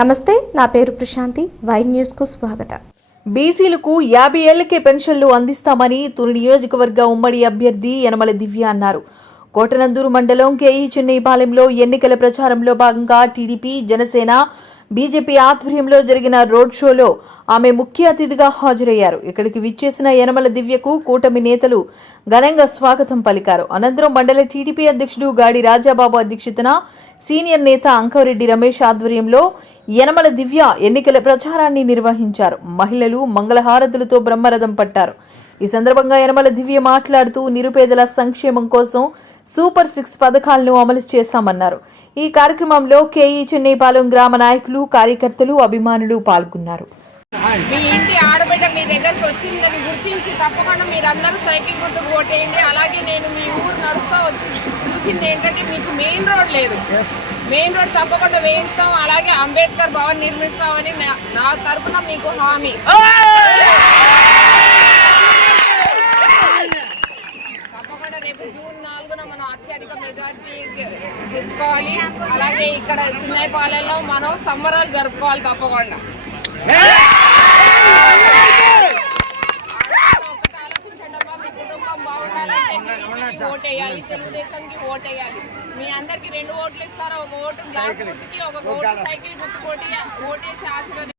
నమస్తే నా పేరు ప్రశాంతి. వై న్యూస్కు స్వాగతం. బీసీలకు యాభై ఏళ్ళకే పెన్షన్లు అందిస్తామని తుని నియోజకవర్గ ఉమ్మడి అభ్యర్థి యనమల దివ్య అన్నారు. కోటనందూరు మండలం కేఈ చెన్నైపాలెంలో ఎన్నికల ప్రచారంలో భాగంగా టీడీపీ జనసేన బీజేపీ ఆధ్వర్యంలో జరిగిన రోడ్ షోలో ఆమె ముఖ్య అతిథిగా హాజరయ్యారు. ఇక్కడికి విచ్చేసిన యనమల దివ్యకు కూటమి నేతలు ఘనంగా స్వాగతం పలికారు. అనంతరం మండల టీడీపీ అధ్యక్షుడు గాడి రాజాబాబు అధ్యక్షతన సీనియర్ నేత అంకవరెడ్డి రమేష్ ఆధ్వర్యంలో యనమల దివ్య ఎన్నికల ప్రచారాన్ని నిర్వహించారు. మహిళలు మంగళహారతులతో బ్రహ్మరథం పట్టారు. ఈ సందర్భంగా యనమల దివ్య మాట్లాడుతూ నిరుపేదల సంక్షేమం కోసం సూపర్ సిక్స్ పథకాలను అమలు చేశామన్నారు. ఈ కార్యక్రమంలో కేఈ చెన్నైపాలెం గ్రామ నాయకులు కార్యకర్తలు అభిమానులు పాల్గొన్నారు. మీ ఇంటి ఆడబిడ్డ మీ దగ్గరకు వచ్చిందని గుర్తించి తప్పకుండా మీరందరూ సైకిల్ గుర్తుకు ఓటేయండి అలాగే నేను మీ ఊరు నడుస్తూ వచ్చి చూసింది ఏంటంటే మీకు మెయిన్ రోడ్ లేదు. మెయిన్ రోడ్ తప్పకుండా వేయిస్తాం. అలాగే అంబేద్కర్ భవన్ నిర్మిస్తామని నా- నా తరపున మీకు హామీ. ఇక్కడ చిన్నపాలెంలో మనం సంబరాలు జరుపుకోవాలి తప్పకుండా. ఒకటి ఆలోచించండి అమ్మా, మీ కుటుంబం బాగుండాలంటే టీడీపీకి ఓటేయాలి తెలుగుదేశానికి ఓటేయాలి మీ అందరికి రెండు ఓట్లు ఇస్తారు? ఒక ఓటు గ్లాస్ గుర్తుకి ఒక ఓటు సైకిల్ గుర్తు ఓటి ఓటేసి ఆశీర్వదించాలి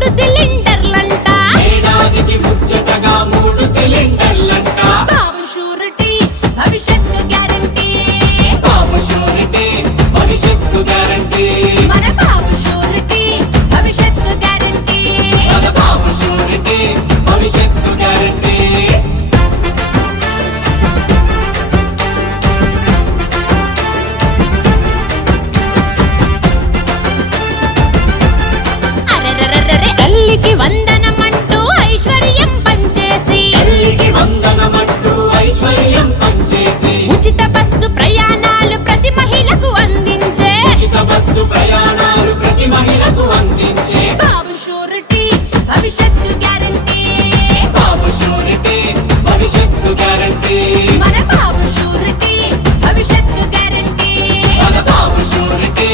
ముచ్చటగా మూడు మహిళకు అందించే. బాబు షూరిటీ భవిష్యత్తు గ్యారంటీ. బాబు షూరిటీ భవిష్యత్తు గ్యారంటీ. మన బాబు షూరిటీ భవిష్యత్తు గ్యారంటీ. మన బాబు షూరిటీ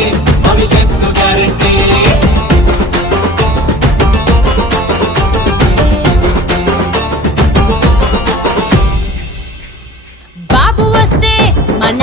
భవిష్యత్తు గ్యారంటీ. బాబు వస్తే మన